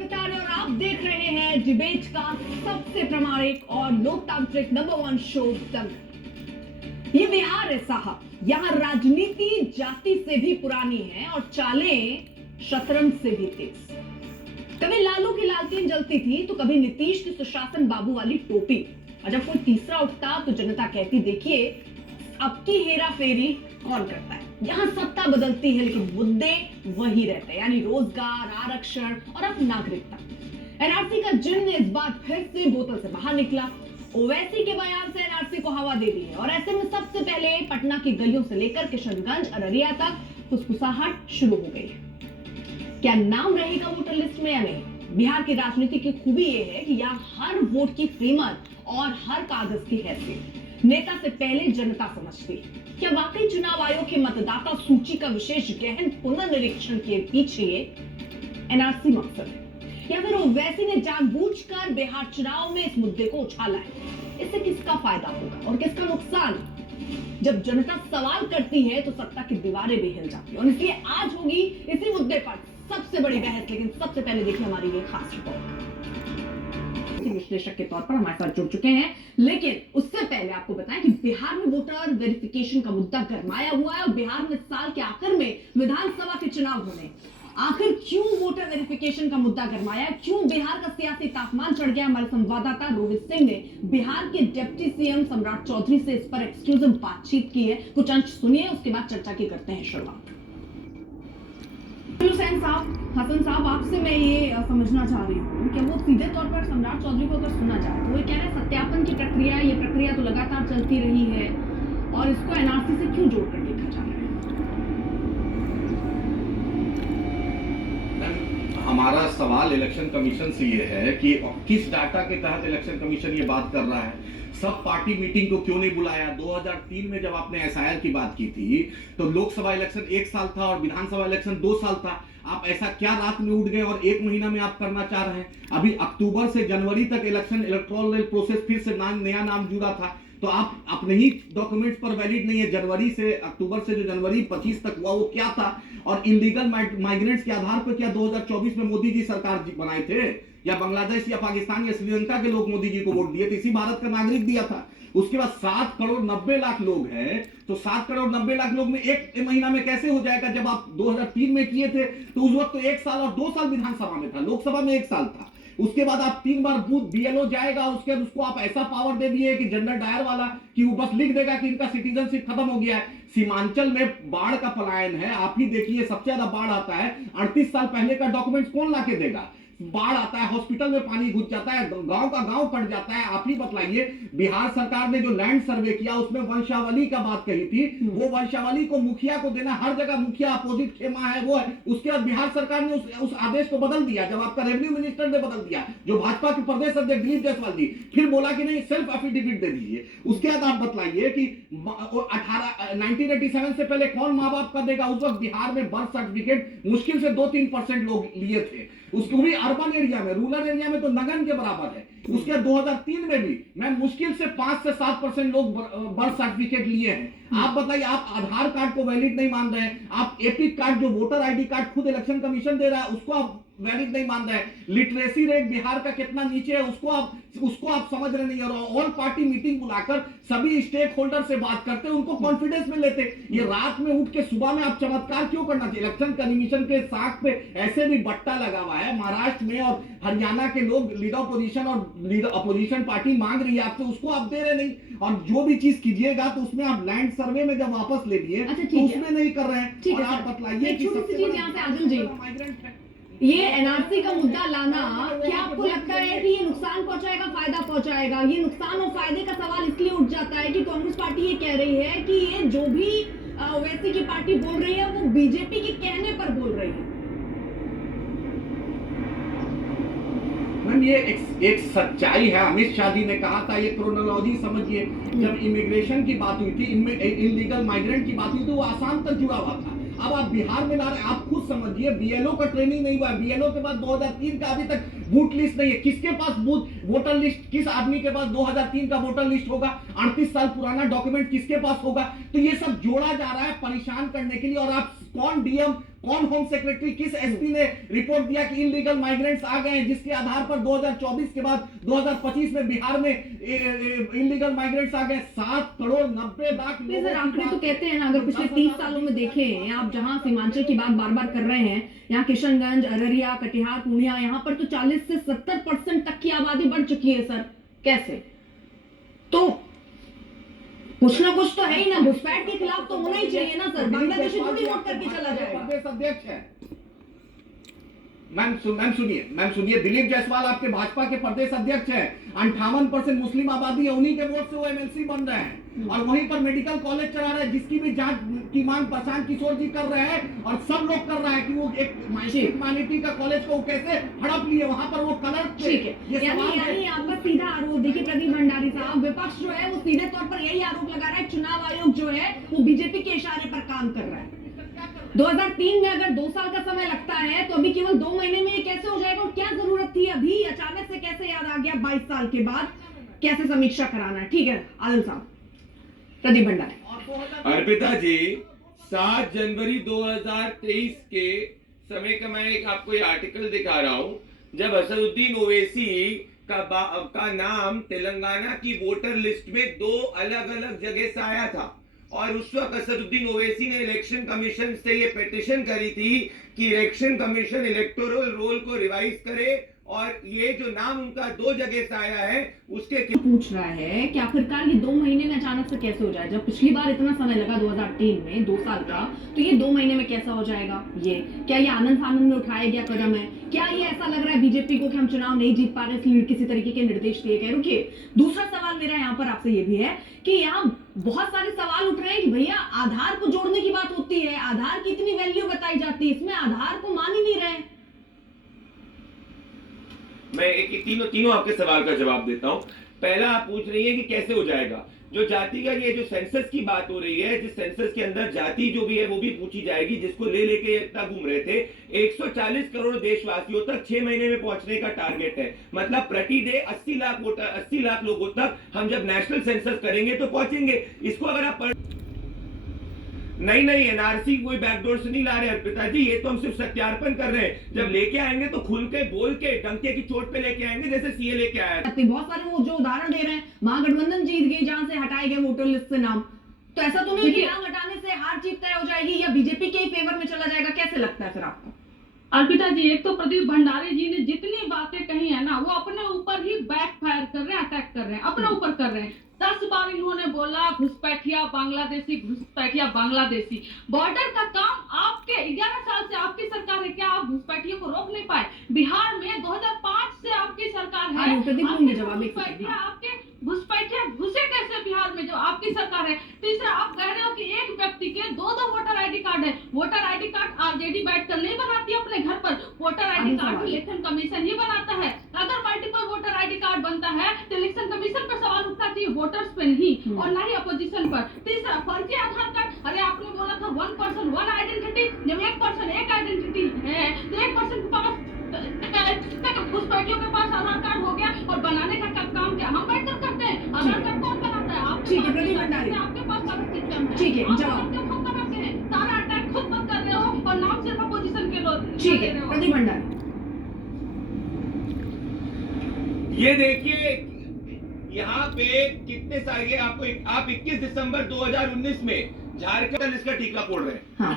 लगातार और आप देख रहे हैं डिबेट का सबसे प्रामाणिक और लोकतांत्रिक नंबर 1 शो दंगल। ये बिहार है साहब, यहाँ राजनीति जाति से भी पुरानी है और चालें शतरंज से भी तेज। कभी लालू की लालटेन जलती थी तो कभी नीतीश की सुशासन बाबू वाली टोपी, और जब कोई तीसरा उठता तो जनता कहती देखिए अब की हेरा फेरी कौन करता है। यहाँ सत्ता बदलती है लेकिन मुद्दे वही रहते हैं, यानी रोजगार, आरक्षण और अब नागरिकता। एनआरसी का जिन्न इस बार फिर से बोतल से बाहर निकला। ओवैसी के बयान से एनआरसी को हवा दे दी है और ऐसे में सबसे पहले पटना की गलियों से लेकर किशनगंज, अररिया तक फुसफुसाहट शुरू हो गई है। क्या नाम रहेगा वोटर लिस्ट में या नहीं? बिहार की राजनीति की खूबी यह है कि यहाँ हर वोट की कीमत और हर कागज की हैसियत नेता से पहले जनता समझती है। क्या वाकई चुनाव आयोग के मतदाता सूची का विशेष गहन पुनर्निरीक्षण के पीछे एनआरसी मकसद है, या फिर ओवैसी ने जानबूझकर बिहार चुनाव में इस मुद्दे को उछाला है? इससे किसका फायदा होगा और किसका नुकसान? जब जनता सवाल करती है तो सत्ता की दीवारें भी हिल जाती है, और इसलिए आज होगी इसी मुद्दे पर सबसे बड़ी बहस। लेकिन सबसे पहले देखिए हमारी ये खास रिपोर्ट। विश्लेषक के तौर पर हमारे साथ जुड़ चुके हैं, लेकिन उससे पहले आपको बताएं कि बिहार में वोटर वेरिफिकेशन का मुद्दा गरमाया हुआ है और बिहार में साल के आखिर में विधानसभा के चुनाव होने। आखिर क्यों वोटर वेरिफिकेशन का मुद्दा गरमाया, क्यों बिहार का सियासी तापमान चढ़ गया? हमारे संवाददाता रोहित सिंह ने बिहार के डिप्टी सीएम सम्राट चौधरी से इस पर एक्सक्लूसिव बातचीत की है। कुछ अंश सुनिए, उसके बाद चर्चा की करते हैं शुरुआत। हसन साहब, आपसे मैं ये समझना चाह रही हूँ कि वो सीधे तौर पर सम्राट चौधरी को अगर सुना जाए तो वो कह रहे हैं सत्यापन की प्रक्रिया, ये प्रक्रिया तो लगातार चलती रही है और इसको एनआरसी से क्यों जोड़कर देखा जा रहा है? हमारा सवाल इलेक्शन कमीशन से ये है कि किस डाटा के तहत इलेक्शन कमीशन ये बात कर रहा है? सब पार्टी मीटिंग को क्यों नहीं बुलाया? 2003 में जब आपने एसआईआर की बात की थी तो लोकसभा इलेक्शन 1 साल था और विधानसभा इलेक्शन 2 साल था। आप ऐसा क्या रात में उठ गए और 1 महीना में आप करना चाह रहे हैं? अभी अक्टूबर से जनवरी तक इलेक्शन इलेक्टोरल प्रोसेस फिर से नया नाम जुड़ा था, तो आप अपने ही डॉक्यूमेंट्स पर वैलिड नहीं है। जनवरी से अक्टूबर से जो जनवरी 25 तक हुआ वो क्या था? और इलीगल माइग्रेंट्स के आधार पर क्या 2024 में मोदी जी सरकार बनाए थे, या बांग्लादेश या पाकिस्तान या श्रीलंका के लोग मोदी जी को वोट दिए थे? इसी भारत का नागरिक दिया था। उसके बाद 7 करोड़ 90 लाख लोग हैं, तो 7 करोड़ 90 लाख लोग में 1 महीना में कैसे हो जाएगा? जब आप 2003 में किए थे तो उस वक्त तो 1 साल और 2 साल विधानसभा में था, लोकसभा में 1 साल था। उसके बाद आप 3 बार बूथ बीएलओ जाएगा, उसके बाद उसको आप ऐसा पावर दे दिए कि जनरल डायर वाला कि वो बस लिख देगा कि इनका सिटीजनशिप खत्म हो गया है। सीमांचल में बाढ़ का पलायन है, आप ही देखिए सबसे ज्यादा बाढ़ आता है। 38 साल पहले का डॉक्यूमेंट्स कौन लाके देगा? बाढ़ आता है, हॉस्पिटल में पानी घुस जाता है, गांव का गांव कट जाता है। आप ही बतलाइए, बिहार सरकार ने जो लैंड सर्वे किया उसमें वंशावली का बात कही थी, वो वंशावली को मुखिया को देना, हर जगह मुखिया अपोजिट खेमा है वो है। उसके बाद बिहार सरकार ने उस आदेश को बदल दिया, जब आपका रेवेन्यू मिनिस्टर ने बदल दिया, जो भाजपा के प्रदेश अध्यक्ष दिलीप जायसवाल जी, फिर बोला कि नहीं सेल्फ एफिडेविट दे दीजिए। उसके बाद आप बतलाइए कि 1987 से पहले कौन माँ बाप का देगा? उस वक्त बिहार में बर्थ सर्टिफिकेट मुश्किल से 2-3% लोग लिए थे, उसको भी अर्बन एरिया में, रूरल एरिया में तो नगन के बराबर है। उसके 2003 में भी मैं मुश्किल से 5 से 7% लोग बर्थ सर्टिफिकेट लिए हैं। आप बताइए, आप आधार कार्ड को वैलिड नहीं मान रहे हैं, आप एपिक कार्ड जो वोटर आईडी कार्ड खुद इलेक्शन कमीशन दे रहा है उसको आप वैलिड नहीं मान रहे हैं। लिटरेसी रेट बिहार का कितना नीचे है उसको आप समझ रहे नहीं, और ऑल पार्टी मीटिंग बुलाकर सभी स्टेक होल्डर से बात करते, उनको कॉन्फिडेंस में लेते। ये रात में उठ के सुबह में आप चमत्कार क्यों करना चाहिए? इलेक्शन कमीशन के साख पे ऐसे भी बट्टा लगा हुआ है। महाराष्ट्र में और हरियाणा के लोग लीडर अपोजिशन और लीडर अपोजिशन पार्टी मांग रही है आपसे, उसको आप दे रहे नहीं। और जो भी चीज कीजिएगा तो उसमें आप लैंड सर्वे में जब वापस ले लिए तो उसमें नहीं कर रहे हैं। और आप बतलाइए कि ये एनआरसी का मुद्दा लाना, क्या आपको लगता है कि ये नुकसान पहुंचाएगा, फायदा पहुंचाएगा? ये नुकसान और फायदे का सवाल इसलिए उठ जाता है कि कांग्रेस पार्टी ये कह रही है कि ये जो भी ओवैसी की पार्टी बोल रही है वो बीजेपी के कहने पर बोल रही है। ये एक सच्चाई है। अमित शाह जी ने कहा था, ये क्रोनोलॉजी समझिए, जब इमिग्रेशन की बात हुई थी, इलीगल माइग्रेंट की बात हुई थी, वो आसाम तक जुड़ा हुआ था। अब आप बिहार में ला रहे हैं, आप खुद समझिए, बीएलओ का ट्रेनिंग नहीं हुआ है। बीएलओ के बाद 2003 का अभी तक बूथ लिस्ट नहीं है। किसके पास बूथ वोटर लिस्ट, किस आदमी के पास 2003 का वोटर लिस्ट होगा? 38 साल पुराना डॉक्यूमेंट किसके पास होगा? तो ये सब जोड़ा जा रहा है परेशान करने के लिए। और आप कौन डीएम कौन होम सेक्रेटरी, किस एसपी ने रिपोर्ट दिया कि इनलीगल माइग्रेंट्स आ गए हैं, जिसके आधार पर 2024 के बाद 2025 में बिहार में इनलीगल माइग्रेंट्स आ गए 7 करोड़ 90 लाख नहीं सर, आंकड़े तो कहते हैं ना, अगर पिछले 30 सालों में देखें आप, जहां सीमांचल की बात बार बार कर रहे हैं, यहाँ किशनगंज, अररिया, कटिहार, पूर्णिया, यहाँ पर तो 40 से 70% तक की आबादी बढ़ चुकी है सर। कैसे? तो कुछ ना कुछ तो है ही ना, घुसपैठ के खिलाफ तो होना ही चाहिए ना सर। बांग्लादेशी थोड़ी वोट करके चला जाएगा। प्रदेश अध्यक्ष है मैम सुनिए, दिलीप जायसवाल आपके भाजपा के प्रदेश अध्यक्ष हैं। 58% मुस्लिम आबादी है, उन्हीं के वोट से वो एमएलसी बन रहे हैं और वहीं पर मेडिकल कॉलेज चला रहे हैं, जिसकी भी जांच की मांग प्रशांत किशोर जी कर रहे हैं और सब लोग कर रहे हैं कि वो एक ह्यूमैनिटी का कॉलेज को कैसे हड़प लिए, वहां पर वो कलर। ठीक है, यानी आपका सीधा आरोप, देखिए प्रदीप भंडारी साहब, विपक्ष जो है वो सीधे तौर पर यही आरोप लगा रहा है, चुनाव आयोग जो है वो बीजेपी के इशारे पर काम कर रहा है। 2003 में अगर 2 साल का समय लगता है तो अभी केवल 2 महीने में ये कैसे हो जाएगा, और क्या जरूरत थी अभी अचानक से कैसे याद आ गया 22 साल के बाद कैसे समीक्षा कराना है? ठीक है आदिल साहब, प्रदीप भंडारी। अर्पिता जी, 7 जनवरी 2023 के समय का मैं एक आपको ये आर्टिकल दिखा रहा हूं, जब असदुद्दीन ओवैसी का नाम तेलंगाना की वोटर लिस्ट में 2 अलग अलग जगह से आया था और उस वक्त असदुद्दीन ओवैसी ने इलेक्शन कमीशन से ये पिटीशन करी थी कि इलेक्शन कमीशन इलेक्टोरल रोल को रिवाइज करे और ये जो नाम उनका 2 जगह से आया है उसके पूछ रहा है कि आखिरकार ये 2 महीने में अचानक से कैसे हो जाए, जब पिछली बार इतना समय लगा 2003 में 2 साल का, तो ये 2 महीने में कैसा हो जाएगा? ये क्या ये आनंद फानंद में उठाया गया कदम है? क्या ये ऐसा लग रहा है बीजेपी को कि हम चुनाव नहीं जीत पा रहे इसलिए किसी तरीके के निर्देश दिए गए? रुकिए, दूसरा सवाल मेरा यहाँ पर आपसे ये भी है कि यहाँ बहुत सारे सवाल उठ रहे हैं कि भैया आधार को जोड़ने की बात होती है, आधार की इतनी वैल्यू बताई जाती है, इसमें आधार को मान ही नहीं रहे। मैं एक तीनों आपके सवाल का जवाब देता हूं। पहला आप पूछ रही है कि कैसे हो जाएगा, जो जाति का ये जो सेंसस की बात हो रही है, जिस सेंसस के अंदर जाति जो भी है वो भी पूछी जाएगी, जिसको लेके इतना घूम रहे थे। 140 करोड़ देशवासियों तक 6 महीने में पहुंचने का टारगेट है, मतलब प्रति डे 80 लाख वोटर, 80 लाख लोगों तक हम जब नेशनल सेंसस करेंगे तो पहुंचेंगे। इसको अगर आप नहीं एनआरसी कोई बैकडोर से नहीं ला रहे अर्पिता जी, ये तो हम सिर्फ सत्यार्पण कर रहे हैं। जब लेके आएंगे तो खुल के बोल के डंके की चोट पे लेके आएंगे, जैसे सीए लेके आया। बहुत सारे वो जो उदाहरण दे रहे हैं, महागठबंधन जीत गई जहां से हटाए गए वोटर लिस्ट से नाम, तो ऐसा तो नहीं कि नाम हटाने से हार जीत तय हो जाएगी या बीजेपी के ही फेवर में चला जाएगा? कैसे लगता है फिर आपको? अर्पिता जी, एक तो प्रदीप भंडारी जी ने जितनी बातें कही है ना, वो अपने ऊपर ही बैकफायर कर रहे हैं, अटैक कर रहे हैं, अपने ऊपर कर रहे हैं। 10 बार इन्होंने बोला घुसपैठिया बांग्लादेशी, घुसपैठिया बांग्लादेशी। बॉर्डर का काम आपके 11 साल से आपकी सरकार है, क्या आप घुसपैठियों को रोक नहीं पाए? बिहार में 2005 से आपकी सरकार है, आपके घुसपैठिया घुसे कैसे बिहार में जो आपकी सरकार है? तीसरा, आप कह रहे हो कि एक व्यक्ति के 2 वोटर आईडी कार्ड है। वोटर आईडी कार्ड आरजेडी बैठकर नहीं बनाती अपने घर पर, voter ID card election commission ही बनाता है। अगर मल्टीपल वोटर आईडी कार्ड बनता है तो इलेक्शन कमीशन पर सवाल उठना चाहिए, वोटर्स पे नहीं और ना ही अपोजिशन पर। तीसरा, फर्जी आधार कार्ड, अरे आपने बोला था 1 पर्सन 1 आइडेंटिटी, जब 1 पर्सन 1 आइडेंटिटी है तो 1 पर्सन के पास, घुसपैठियों के पास आधार कार्ड हो गया और बनाने का काम क्या हम बैठकर करते हैं? आधार कार्ड कौन बनाता है? आप ठीक है प्रदीप भंडारी, आपके पास सारा सिस्टम है, ठीक है जवाब खुद बनाते हैं, सारा अटैक खुद मत कर रहे हो और नाम सिर्फ अपोजिशन के लोग। ठीक है प्रदीप भंडारी, ये देखिए यहाँ पे कितने सारे आपको आप 21 दिसंबर 2019 में झारखंड इसका टीका फोड़ रहे हैं। हाँ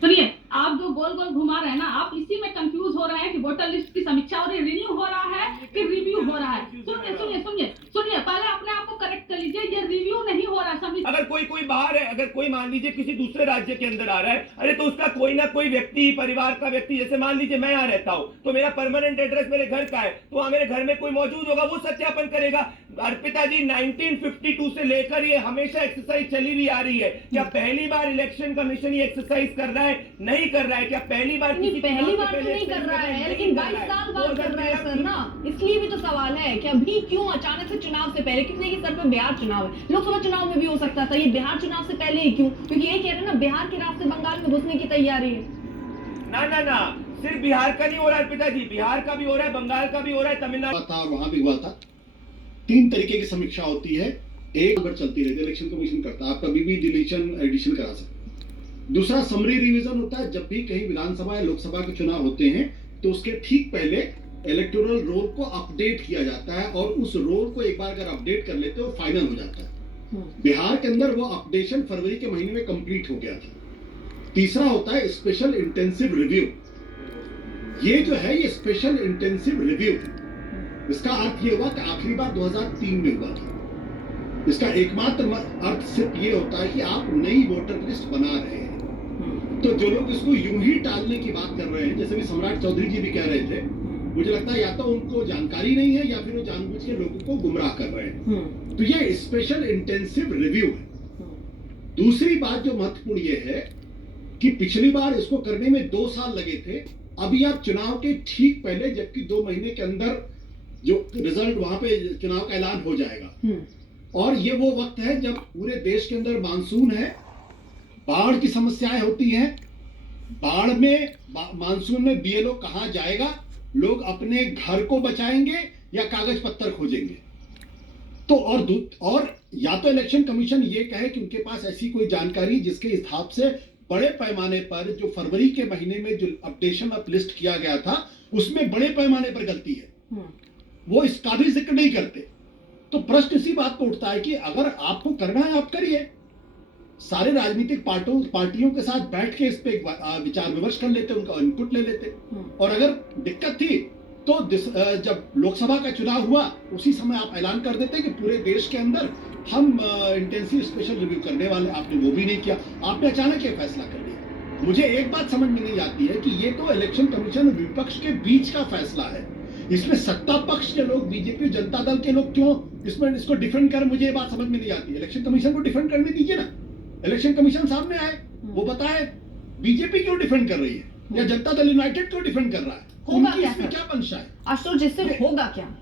सुनिए, आप जो गोल गोल घुमा रहे हैं ना, आप इसी में कंफ्यूज हो रहे हैं कि वोटर लिस्ट की समीक्षा और रिन्यू हो रहा है कि रिव्यू हो रहा है। सुनिए, पहले अपने आप को करेक्ट कर लीजिए, ये रिव्यू नहीं हो रहा है। अगर कोई बाहर है, अगर कोई मान लीजिए किसी दूसरे राज्य के अंदर आ रहा है, अरे तो उसका कोई ना कोई व्यक्ति, परिवार का व्यक्ति, जैसे मान लीजिए मैं यहाँ रहता हूँ तो मेरा परमानेंट एड्रेस मेरे घर का है, तो वहाँ मेरे घर में कोई मौजूद होगा, वो सत्यापन करेगा। अर्पिता जी, 1952 से लेकर ये हमेशा एक्सरसाइज चली हुई आ रही है। क्या पहली बार इलेक्शन कमीशन ये एक्सरसाइज कर रहा है? नहीं कर रहा है। क्या पहली बार? पहली बार तो नहीं कर रहा है, लेकिन 22 साल बाद कर रहा है सर ना, इसलिए भी तो सवाल है कि अभी क्यों अचानक से चुनाव से पहले, कितने की सर पे बिहार चुनाव है, लोकसभा चुनाव में भी हो सकता था, ये बिहार चुनाव से पहले ही क्यों? क्योंकि ये कह रहे हैं ना बिहार के रास्ते बंगाल में घुसने की तैयारी है। ना, सिर्फ बिहार का नहीं हो रहा है पिताजी, बिहार का भी हो रहा है, बंगाल का भी हो रहा है, तमिलनाडु था, वहां भी हुआ था। 3 तरीके की समीक्षा होती है, एक नंबर चलती रहती है, इलेक्शन कमीशन करता है, आप कभी भी डिलीशन एडिशन करा सकते हैं। दूसरा समरी रिवीजन होता है। जब भी कहीं विधानसभा या लोकसभा के चुनाव होते हैं तो उसके ठीक पहले इलेक्टोरल रोल को अपडेट किया जाता है और उस रोल को एक बार अगर अपडेट कर लेते हो फाइनल हो जाता है। बिहार के अंदर वो अपडेशन फरवरी के महीने में कंप्लीट हो गया था। तीसरा होता है स्पेशल इंटेंसिव रिव्यू। ये जो है ये स्पेशल इंटेंसिव रिव्यू, इसका अर्थ ये हुआ कि आखिरी बार 2003 में हुआ था। इसका एकमात्र अर्थ सिर्फ ये होता है कि आप नई वोटर लिस्ट बना रहे हैं। तो जो लोग इसको यूं ही टालने की बात कर रहे हैं, जैसे भी सम्राट चौधरी जी भी कह रहे थे, मुझे लगता है या तो उनको जानकारी नहीं है या फिर वो जानबूझ के लोगों को गुमराह कर रहे हैं। तो ये स्पेशल इंटेंसिव रिव्यू है। दूसरी बात जो महत्वपूर्ण ये है कि पिछली बार इसको करने में 2 साल लगे थे। अभी आप चुनाव के ठीक पहले, जबकि 2 महीने के अंदर जो रिजल्ट वहां पे चुनाव का ऐलान हो जाएगा, और ये वो वक्त है जब पूरे देश के अंदर मानसून है, बाढ़ की समस्याएं होती हैं। बाढ़ में मानसून में बीएलओ कहां जाएगा, लोग अपने घर को बचाएंगे या कागज पत्थर खोजेंगे। तो और या तो इलेक्शन कमीशन ये कहे कि उनके पास ऐसी कोई जानकारी जिसके हिसाब से बड़े पैमाने पर जो फरवरी के महीने में जो अपडेशन ऑफ लिस्ट किया गया था उसमें बड़े पैमाने पर गलती है, वो इसका भी जिक्र नहीं करते। तो प्रश्न इसी बात पर उठता है कि अगर आपको करना है आप करिए, सारे राजनीतिक पार्टियों के साथ बैठ के इस पे विचार विमर्श कर लेते, उनका इनपुट ले लेते। और अगर दिक्कत थी तो जब लोकसभा का चुनाव हुआ उसी समय आप ऐलान कर देते कि पूरे देश के अंदर हम इंटेंसिव स्पेशल रिव्यू करने वाले। आपने वो भी नहीं किया, आपने अचानक ये फैसला कर लिया। मुझे एक बात समझ में नहीं आती है कि ये तो इलेक्शन कमीशन और विपक्ष के बीच का फैसला है, इसमें सत्ता पक्ष के लोग, बीजेपी जनता दल के लोग क्यों इसको डिफेंड कर, मुझे ये बात समझ में नहीं आती। इलेक्शन कमीशन को डिफेंड करने दीजिए ना, इलेक्शन कमीशन सामने आए, वो बताए बीजेपी क्यों डिफेंड कर रही है या जनता दल यूनाइटेड क्यों डिफेंड कर रहा है, उनकी इसमें क्या मंशा है। आशुतोष, जिससे होगा क्या?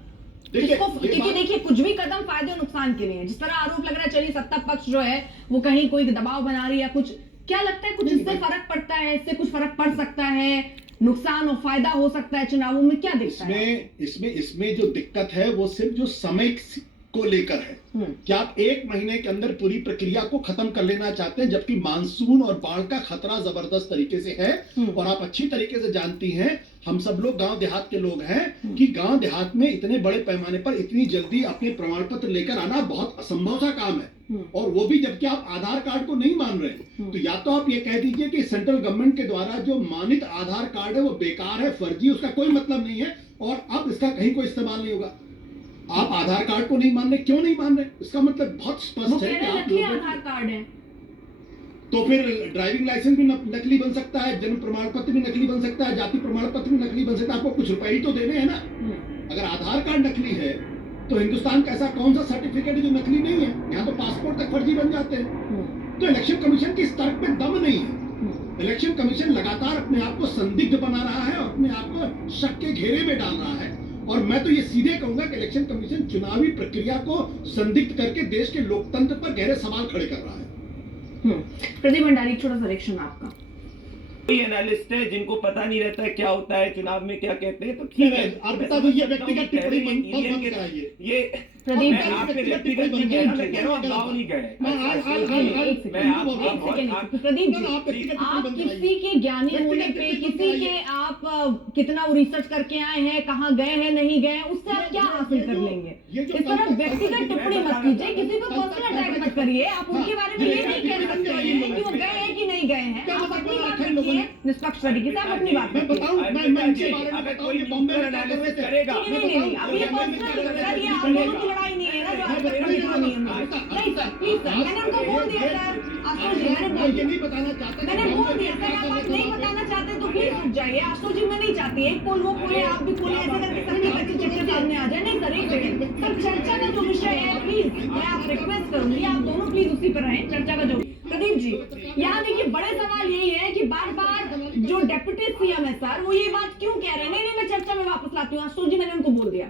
देखिए कुछ भी कदम फायदे और नुकसान के लिए है। जिस तरह आरोप लग रहा है, चलिए सत्ता पक्ष जो है वो कहीं कोई दबाव बना रही है, कुछ क्या लगता है कुछ इससे फर्क पड़ता है, इससे कुछ फर्क पड़ सकता है, नुकसान और फायदा हो सकता है चुनावों में, क्या दिखता है? इसमें जो दिक्कत है वो सिर्फ जो समय को लेकर है कि आप 1 महीने के अंदर पूरी प्रक्रिया को खत्म कर लेना चाहते हैं, जबकि मानसून और बाढ़ का खतरा जबरदस्त तरीके से है। और आप अच्छी तरीके से जानती हैं, हम सब लोग गांव देहात के लोग हैं, कि गांव देहात में इतने बड़े पैमाने पर इतनी जल्दी अपने प्रमाण पत्र लेकर आना बहुत असंभव सा काम है। और वो भी जबकि आप आधार कार्ड को नहीं मान रहे। तो या तो आप ये कह दीजिए कि सेंट्रल गवर्नमेंट के द्वारा जो मानित आधार कार्ड है वो बेकार है, फर्जी, उसका कोई मतलब नहीं है और अब इसका कहीं कोई इस्तेमाल नहीं होगा। आप आधार कार्ड को नहीं मान रहे, क्यों नहीं मान रहे? इसका मतलब बहुत स्पष्ट है कि आप आधार कार्ड है तो फिर ड्राइविंग लाइसेंस भी नकली बन सकता है, जन्म प्रमाण पत्र भी नकली बन सकता है, जाति प्रमाण पत्र भी नकली बन सकता है। आपको कुछ रुपए ही तो देने हैं ना। अगर आधार कार्ड नकली है तो हिंदुस्तान का ऐसा कौन सा सर्टिफिकेट है जो नकली नहीं है? यहाँ तो पासपोर्ट तक फर्जी बन जाते हैं। तो इलेक्शन कमीशन की इस तर्क पे दम नहीं है। इलेक्शन कमीशन लगातार अपने आप को संदिग्ध बना रहा है और अपने आप को शक के घेरे में डाल रहा है। और मैं तो ये सीधे कहूंगा कि इलेक्शन कमीशन चुनावी प्रक्रिया को संदिग्ध करके देश के लोकतंत्र पर गहरे सवाल खड़े कर रहा है। प्रदीप भंडारी, छोटा सा रिएक्शन आपका। कोई एनालिस्ट है जिनको पता नहीं रहता है क्या होता है चुनाव में, क्या कहते हैं, तो आप बता दो, ये व्यक्तिगत टिप्पणी मत कराइए। ये प्रदीप, मैं आप पे व्यक्तिगत नहीं कह रहा, मैं कह रहा हूं आप गाँव नहीं गए। प्रदीप जी, आप किसी के ज्ञानी होने पे, किसी के आप कितना रिसर्च करके आए हैं, कहाँ गए हैं, नहीं गए, उससे आप क्या हासिल कर लेंगे? इस तरह व्यक्तिगत टिप्पणी मत कीजिए, किसी को पर्सनल अटैक मत करिए। आप उनके बारे में ये नहीं कह सकते हैं कि वो गए हैं कि नहीं गए हैं। आप अपनी बात रखिए निष्पक्ष तरीके से, आप अपनी बात मैं बताऊं, मैं इनके बारे में अगर कोई बॉम्बे एनालिसिस करेगा, नहीं, अब ये पर्सनल सर, ये आप दोनों की लड़ाई नहीं है ना, जो आप कर रहे हैं नियम नहीं सर, प्लीज सर, मैंने उनको बोल दिया सर, आशुतोष जी मैंने बोल दिया, नहीं बताना चाहता, मैंने बोल दिया सर, आप नहीं बताना चाहते तो प्लीज रुक जाइए। आशुतोष जी मैं नहीं चाहती एक पोल वो बोले, आप भी बोले, ऐसे करके सबकी बच्ची चर्चा सामने आ जाए। नहीं सर, एक सेकंड सर, चर्चा का जो विषय है प्लीज मैं आप रिक्वेस्ट करूंगी, आप दोनों प्लीज उसी पर रहें, चर्चा का जो। प्रदीप जी, यहाँ देखिए बड़े सवाल यही है कि बार बार जो डेप्यूटी सीएम है सर, वो ये बात क्यों कह रहे हैं? नहीं, मैं चर्चा में वापस लाती हूँ। आशुतोष जी मैंने उनको बोल दिया,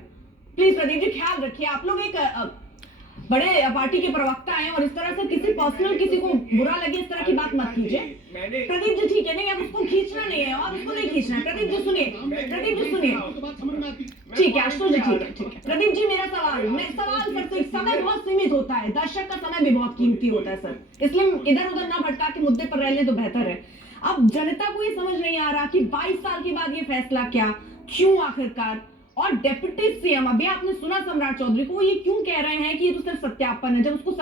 प्लीज प्रदीप जी ख्याल रखिए। आप लोग एक बड़े पार्टी के प्रवक्ता हैं और इस तरह से किसी पर्सनल किसी को बुरा लगे इस तरह की बात मत कीजिए। प्रदीप जी ठीक है, नहीं अब उसको खींचना नहीं है और उसको नहीं खींचना है। प्रदीप जी सुनिए, प्रदीप जी सुनिए, ठीक है आशुतोष जी, ठीक है। प्रदीप जी, मेरा सवाल सर से समय बहुत सीमित होता है, दर्शक का समय भी बहुत कीमती होता है सर, इसलिए इधर उधर ना भटका के मुद्दे पर रह ले तो बेहतर है। अब जनता को ये समझ नहीं आ रहा कि 22 साल के बाद ये फैसला क्या, क्यों आखिरकार, और डेप्यूटी सीएम, अभी आपने सुना सम्राट चौधरी को, ये क्यों कह रहे हैं कि ये तो सिर्फ सत्यापन है, जब उसको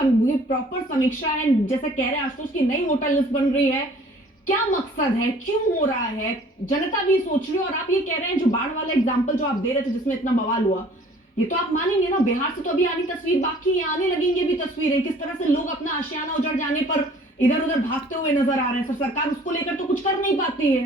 प्रॉपर समीक्षा है, जैसा कह रहे हैं आशुतोष की नई वोटर लिस्ट बन रही है, क्या मकसद है, क्यों हो रहा है, जनता भी सोच रही है। और आप ये कह रहे हैं जो बाढ़ वाला एग्जाम्पल जो आप दे रहे थे जिसमें इतना बवाल हुआ, ये तो आप मानेंगे ना, बिहार से तो अभी आनी तस्वीर बाकी है, आने लगेंगे भी तस्वीरें, किस तरह से लोग अपना आशियाना उजड़ जाने पर इधर उधर भागते हुए नजर आ रहे हैं। सरकार उसको लेकर तो कुछ कर नहीं पाती है,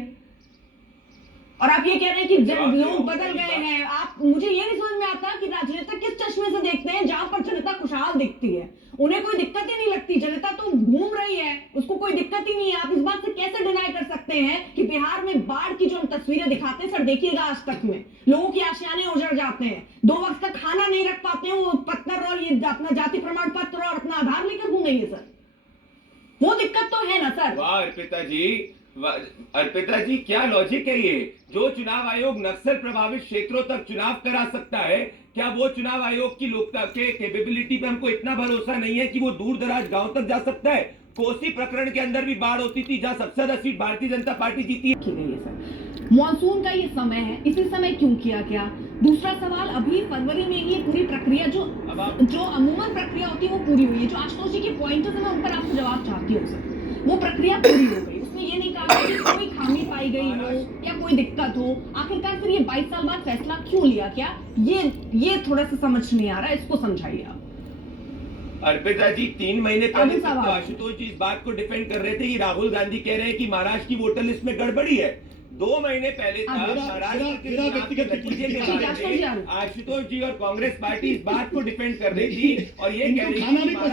और आप ये कह रहे हैं कि जब लोग बदल गए हैं, आप, मुझे ये नहीं समझ में आता कि राजनेता किस चश्मे से देखते हैं जहां पर जनता खुशहाल दिखती है, उन्हें कोई दिक्कत ही नहीं लगती, जनता तो घूम रही है, उसको कोई दिक्कत ही नहीं है। आप इस बात से कैसे डिनाई कर सकते हैं कि बिहार में बाढ़ की जो हम तस्वीरें दिखाते हैं सर, देखिएगा आज तक में लोगों की आशियाने उजड़ जाते हैं, 2 वक्त का खाना नहीं रख पाते हैं, वो पत्थर और ये अपना जाति प्रमाण पत्र और अपना आधार लेकर घूमेंगे सर, वो दिक्कत तो है ना सर। वाह अर्पिता जी, क्या लॉजिक है ये? जो चुनाव आयोग नक्सल प्रभावित क्षेत्रों तक चुनाव करा सकता है, क्या वो चुनाव आयोग की लोकता के कैपेबिलिटी पे हमको इतना भरोसा नहीं है कि वो दूर दराज गांव तक जा सकता है? कोसी प्रकरण के अंदर भी बाढ़ होती थी, जहां सबसे ज्यादा सीट भारतीय जनता पार्टी जीती है। मॉनसून का ये समय है, इसी समय क्यों किया गया? दूसरा सवाल, अभी फरवरी में ये पूरी प्रक्रिया जो अमूमन प्रक्रिया होती है वो पूरी हुई है, जो आशुतोष जी के पॉइंटर्स है मैं उन पर आपसे जवाब चाहती हूँ सर, वो प्रक्रिया पूरी हो गई, उसमें ये नहीं कहा कि कोई खामी पाई गई हो या कोई दिक्कत हो, आखिरकार फिर ये 22 साल बाद फैसला क्यों लिया, क्या ये थोड़ा सा समझ नहीं आ रहा है, इसको समझाइए आप। अर्पिता जी, 3 महीने पहले तक तो आशुतोष जी इस बात को डिफेंड कर रहे थे कि राहुल गांधी कह रहे हैं कि महाराष्ट्र की वोटर लिस्ट में गड़बड़ी है। 2 महीने पहले तक महाराष्ट्र के व्यक्तिगत नतीजे के बारे में आशुतोष जी और कांग्रेस पार्टी इस बात को डिफेंड कर रही थी और ये कह रही थी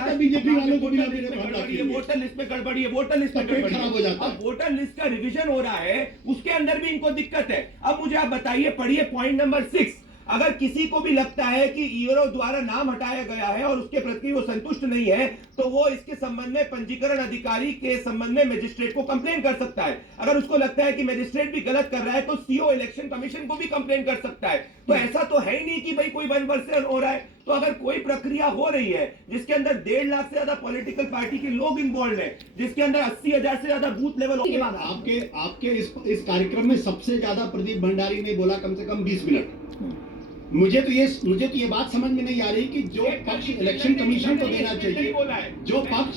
कि बीजेपी वालों को वोटर लिस्ट में गड़बड़ी है, वोटर लिस्ट में गड़बड़ी है। अब वोटर लिस्ट का रिवीजन हो रहा है, उसके अंदर भी इनको दिक्कत है। अब मुझे आप बताइए, पढ़िए पॉइंट नंबर 6, अगर किसी को भी लगता है कि ईओ द्वारा नाम हटाया गया है और उसके प्रति वो संतुष्ट नहीं है, तो वो इसके संबंध में पंजीकरण अधिकारी के संबंध में मजिस्ट्रेट को कंप्लेन कर सकता है। अगर उसको लगता है कि मजिस्ट्रेट भी गलत कर रहा है, तो सीओ इलेक्शन कमीशन को भी कंप्लेन कर सकता है। तो ऐसा तो है ही नहीं कि भाई कोई 1% हो रहा है। तो अगर कोई प्रक्रिया हो रही है जिसके अंदर 1.5 लाख से ज्यादा पॉलिटिकल पार्टी के लोग इन्वॉल्व है, जिसके अंदर 80,000 से ज्यादा बूथ लेवल आपके इस कार्यक्रम में सबसे ज्यादा प्रदीप भंडारी ने बोला कम से कम 20 मिनट। मुझे तो ये बात समझ में नहीं आ रही कि जो पक्ष इलेक्शन कमीशन को देना चाहिए, जो बात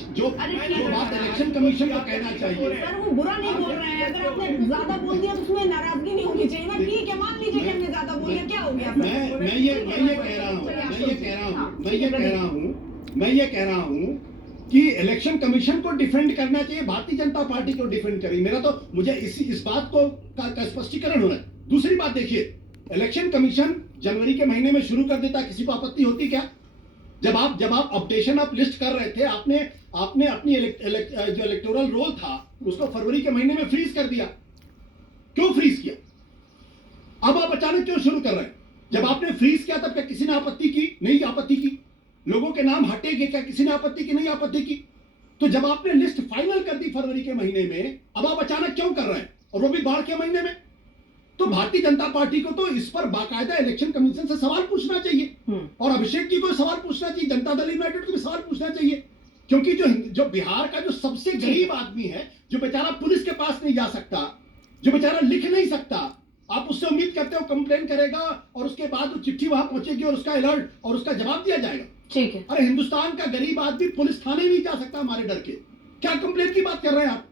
इलेक्शन कमीशन को कहना चाहिए, सर वो बुरा नहीं बोल रहे हैं, अगर आपने ज्यादा बोल दिया तो उसमें नाराजगी नहीं होनी चाहिए ना, ठीक है मान लीजिए कि हमने ज्यादा बोल दिया, क्या हो गया? मैं ये कह रहा हूँ कि इलेक्शन कमीशन को डिफेंड करना चाहिए, भारतीय जनता पार्टी को डिफेंड करें। मुझे इस बात को का स्पष्टीकरण होना है। दूसरी बात देखिए, इलेक्शन कमीशन जनवरी के महीने में शुरू कर देता, किसी को आपत्ति होती क्या? जब आप अपडेशन ऑफ लिस्ट कर रहे थे, आपने अपनी जो इलेक्टोरल रोल था उसको फरवरी के महीने में फ्रीज कर दिया। क्यों फ्रीज किया? अब आप अचानक क्यों शुरू कर रहे हैं? जब आपने फ्रीज किया तब क्या किसी ने आपत्ति की? नहीं आपत्ति की। लोगों के नाम हटेंगे क्या किसी ने आपत्ति की? नहीं आपत्ति की। तो जब आपने लिस्ट फाइनल कर दी फरवरी के महीने में, अब आप अचानक क्यों कर रहे हैं, और वो भी बाढ़ के महीने में? तो भारतीय जनता पार्टी को तो इस पर बाकायदा इलेक्शन कमीशन से सवाल पूछना चाहिए, और अभिषेक जी को सवाल पूछना चाहिए, जनता दल यूनाइटेड को भी सवाल पूछना चाहिए, क्योंकि जो बिहार का जो सबसे गरीब आदमी है, जो बेचारा पुलिस के पास नहीं जा सकता, जो बेचारा लिख नहीं सकता, आप उससे उम्मीद करते हो कंप्लेन करेगा और उसके बाद वो चिट्ठी वहां पहुंचेगी और उसका अलर्ट और उसका जवाब दिया जाएगा। ठीक है। अरे हिंदुस्तान का गरीब आदमी पुलिस थाने नहीं जा सकता हमारे डर के, क्या कंप्लेन की बात कर रहे हैं आप?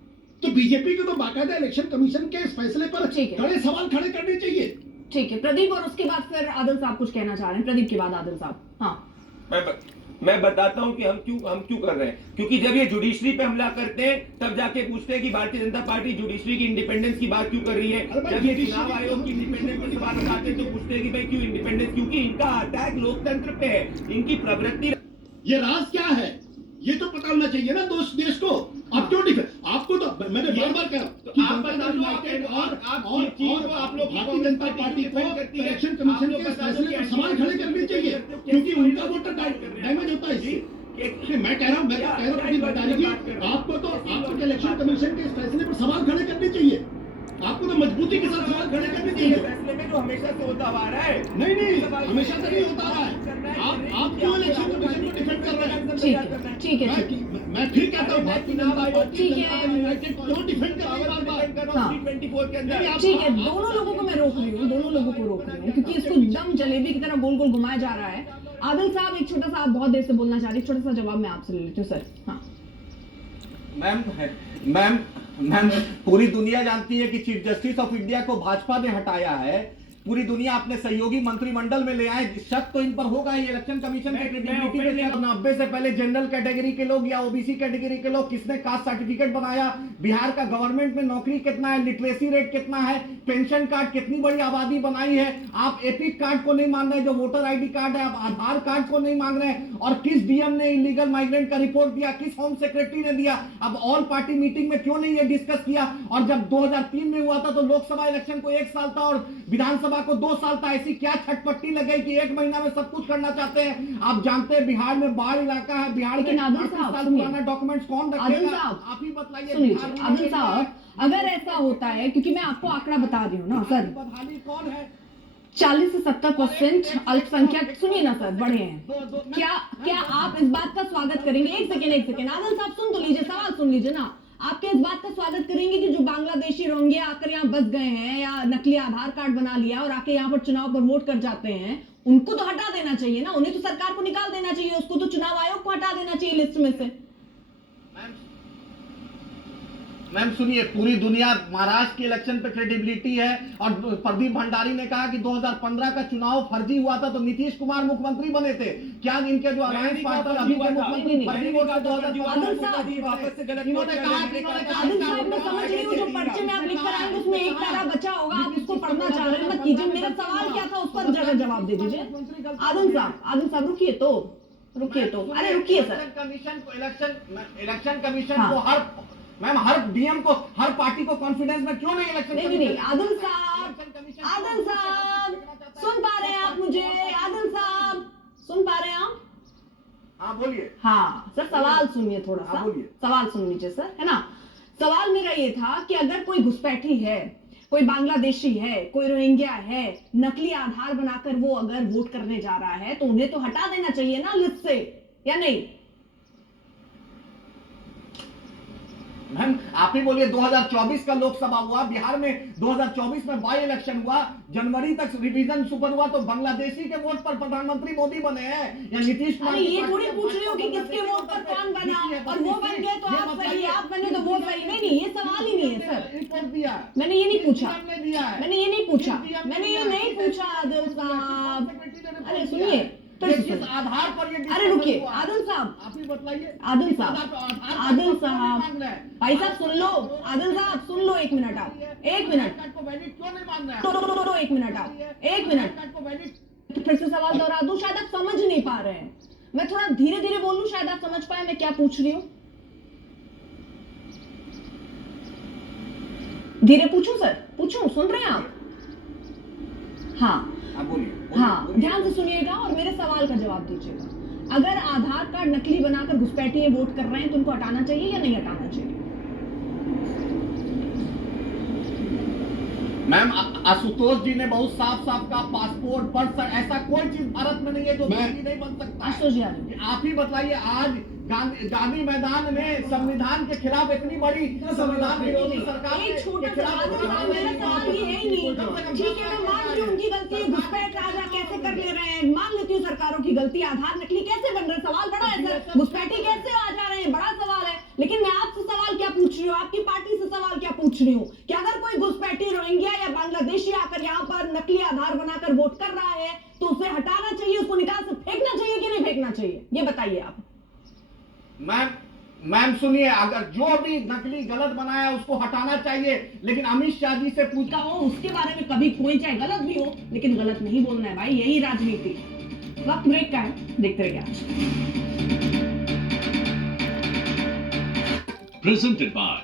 तो बीजेपी को तो बाकायदा इलेक्शन कमीशन के इस फैसले पर बड़े सवाल खड़े करने चाहिए। ठीक है प्रदीप, और उसके बाद फिर आदिल साहब कुछ कहना चाह रहे हैं। प्रदीप के बाद आदिल साहब। हाँ, मैं बताता हूं कि हम क्यों कर रहे हैं। क्योंकि जब ये जुडिशरी पे हमला करते हैं तब जाके पूछते हैं कि भारतीय जनता पार्टी जुडिशरी की इंडिपेंडेंस की बात क्यों कर रही है। जब ये चुनाव आयोग की इंडिपेंडेंस की बात उठाते हैं तो पूछते हैं कि भाई क्यों इंडिपेंडेंस, क्योंकि इनका अटैक लोकतंत्र पे है, इनकी प्रवृत्ति। ये राज क्या है ये तो पता होना चाहिए ना देश को। आप क्यों आपको तो मैंने बार कहा कि आप लोग भारतीय जनता पार्टी को इलेक्शन कमीशन के फैसले पर सवाल खड़े करने चाहिए, क्योंकि उनका वोटर डैमेज होता है इससे। मैं कह रहा हूँ प्रदीप भंडारी जी, आपको इलेक्शन कमीशन के इस फैसले पर सवाल खड़े करने चाहिए। आपको तो मजबूती के साथ सवाल खड़े करने ये चाहिए। फैसले में जो हमेशा से होता हुआ आ रहा है। नहीं हमेशा से नहीं होता रहा है। आप क्यों इलेक्शन कमीशन को डिफेंड कर रहे हैं? ठीक है मैं फिर कहता हूँ भारतीय जनता पार्टी ठीक है। जनता दल यूनाइटेड क्यों डिफेंड कर रही है बार-बार? हाँ। T24 के अंदर ठीक है, दोनों लोगों को मैं रोक रही हूँ, दोनों लोगों को रोक रही हूँ, क्योंकि इसको दम जलेबी की तरह गोल गोल घुमाया जा रहा है। आदिल साहब, एक छोटा सा, आप बहुत देर से बोलना चाह रही, छोटा सा जवाब मैं आपसे ले लेती हूँ सर। हाँ, मैम पूरी दुनिया जानती है कि चीफ जस्टिस ऑफ इंडिया को भाजपा ने हटाया है। पूरी दुनिया अपने सहयोगी मंत्रिमंडल में ले आए। शक तो इन पर होगा ही इलेक्शन कमीशन के क्रेडिबिलिटी पे। 90 से पहले जनरल कैटेगरी के लोग या ओबीसी कैटेगरी के लोग, किसने कास्ट सर्टिफिकेट बनाया, बिहार का गवर्नमेंट में नौकरी कितना है, लिटरेसी रेट कितना है, पेंशन कार्ड कितनी बड़ी आबादी बनाई है। आप एपिक कार्ड को नहीं मान रहे जो वोटर आईडी कार्ड है, आप आधार कार्ड को नहीं मांग रहे हैं। और किस डीएम ने इलीगल माइग्रेंट का रिपोर्ट दिया, किस होम सेक्रेटरी ने दिया। अब ऑल पार्टी मीटिंग में क्यों नहीं ये डिस्कस किया। और जब 2003 में हुआ था तो लोकसभा इलेक्शन को 1 साल था और विधानसभा को 2 साल था। ऐसी क्या छटपट्टी लगे कि 1 महीना में सब कुछ करना चाहते हैं। आप जानते हैं बिहार में बाढ़ इलाका है, बिहार के 38 साल पुराना डॉक्यूमेंट्स कौन रखेगा, आप ही बताइए। सुनिए आदिल साहब, अगर ऐसा होता है, क्योंकि मैं आपको आंकड़ा बता रही हूँ ना सर, बदहाली कौन है। 40 से 70% अल्पसंख्यक, सुनिए ना सर, बढ़े हैं। क्या आप इस बात का स्वागत करेंगे? एक सेकेंड आदिल साहब सुन तो लीजिए, सवाल सुन लीजिए ना। आपके इस बात का स्वागत करेंगे कि जो बांग्लादेशी रोहिंग्या आकर यहाँ बस गए हैं या नकली आधार कार्ड बना लिया और आके यहाँ पर चुनाव पर वोट कर जाते हैं, उनको तो हटा देना चाहिए ना, उन्हें तो सरकार को निकाल देना चाहिए, उसको तो चुनाव आयोग को हटा देना चाहिए लिस्ट में से। मैम सुनिए, पूरी दुनिया महाराष्ट्र के इलेक्शन पे क्रेडिबिलिटी है। और प्रदीप भंडारी ने कहा कि 2015 का चुनाव फर्जी हुआ था तो नीतीश कुमार मुख्यमंत्री बने थे। क्या इनके जो अलायंस पार्टनर अभी के मुख्यमंत्री फर्जी वोट से 2014 वापस से गलत इन्होंने कहा आदिल साहब, मैं समझ रही हूँ जो पर्चे में आप लिख कर आएंगे उसमें एक पैरा बचा होगा, आप उसको पढ़ना चाह रहे हैं, मत कीजिए। मेरा सवाल क्या था उस पर जरा जवाब दे दीजिए। आदिल साहब रुकिए तो, अरे रुकिए सर। इलेक्शन कमीशन को हर डीएम को, हर पार्टी को कॉन्फिडेंस में क्यों नहीं इलेक्शन। नहीं आदिल साहब सुन पा रहे हैं आप मुझे? आदिल साहब सुन पा रहे हैं आप? हाँ बोलिए। हाँ सर, सवाल सुनिए थोड़ा सा, सवाल सुन लीजिए सर, है ना। सवाल मेरा ये था कि अगर कोई घुसपैठी है, कोई बांग्लादेशी है, कोई रोहिंग्या है, नकली आधार बनाकर वो अगर वोट करने जा रहा है तो उन्हें तो हटा देना चाहिए ना लिस्ट से, या नहीं? मैम आप ही बोलिए, 2024 का लोकसभा हुआ, बिहार में 2024 में बाई इलेक्शन हुआ, जनवरी तक रिवीजन सुपर हुआ तो बांग्लादेशी के वोट पर प्रधानमंत्री मोदी बने हैं या नीतीश कुमार। ये थोड़ी पूछ रही हो कि किसके वोट पर कौन बना और वो बन गए तो आप सही, आप बने तो वो सही। नहीं ये सवाल ही नहीं है सर। रिपोर्ट दिया मैंने ये नहीं पूछा, मैंने ये नहीं पूछा आदिल साहब। अरे सुनिए, किस आधार पर ये, अरे रुकिए आदिल साहब, आप ही बताइए। आदिल साहब भाई साहब सुन लो, आदिल साहब सुन लो, 1 मिनट आप, 1 मिनट को वैलिड क्यों नहीं मान रहे हैं? तो 1 मिनट आप, 1 मिनट को वैलिड। तो फिर से सवाल दोहरा दूं, शायद आप समझ नहीं पा रहे हैं। मैं थोड़ा धीरे धीरे बोलूं, शायद आप समझ पाए मैं क्या पूछ रही हूँ। धीरे पूछूं सर, पूछूं, सुन रहे हैं आप? हाँ हाँ, ध्यान से सुनिएगा और मेरे सवाल का जवाब दीजिएगा। अगर आधार कार्ड नकली बनाकर घुसपैठिए वोट कर रहे हैं तो उनको हटाना चाहिए या नहीं हटाना चाहिए? मैम आशुतोष जी ने बहुत साफ कहा, पासपोर्ट बर्थ, ऐसा कोई चीज भारत में नहीं है जो नहीं बन सकता। आशुतोष जी आप ही बताइए, आज गांधी मैदान में संविधान के खिलाफ इतनी बड़ी संविधान विरोधी सरकार, एक छोटा सा मेरा सवाल ये है ही नहीं। ठीक है, मैं मान रही हूँ उनकी गलती है, घुसपैठ राजा कैसे कर ले रहे हैं, मान लेती हूँ सरकारों की गलती। आधार नकली कैसे बन रहे हैं, सवाल बड़ा है सर। घुसपैठी कैसे आ जा रहे हैं, बड़ा सवाल है। लेकिन मैं आपसे सवाल क्या पूछ रही हूँ, आपकी पार्टी से सवाल क्या पूछ रही हूँ कि अगर कोई घुसपैठी रोहिंग्या या बांग्लादेशी आकर यहाँ पर नकली आधार बनाकर वोट कर रहा है तो उसे हटाना चाहिए, उसको निकाल से फेंकना चाहिए कि नहीं फेंकना चाहिए, ये बताइए आप। मैम सुनिए, अगर जो भी नकली गलत बनाया उसको हटाना चाहिए, लेकिन अमित शाह जी से पूछा हो उसके बारे में कभी कोई, चाहे गलत भी हो लेकिन गलत नहीं बोलना है भाई, यही राजनीति। वक्त ब्रेक का है, देखते रहिए। Presented by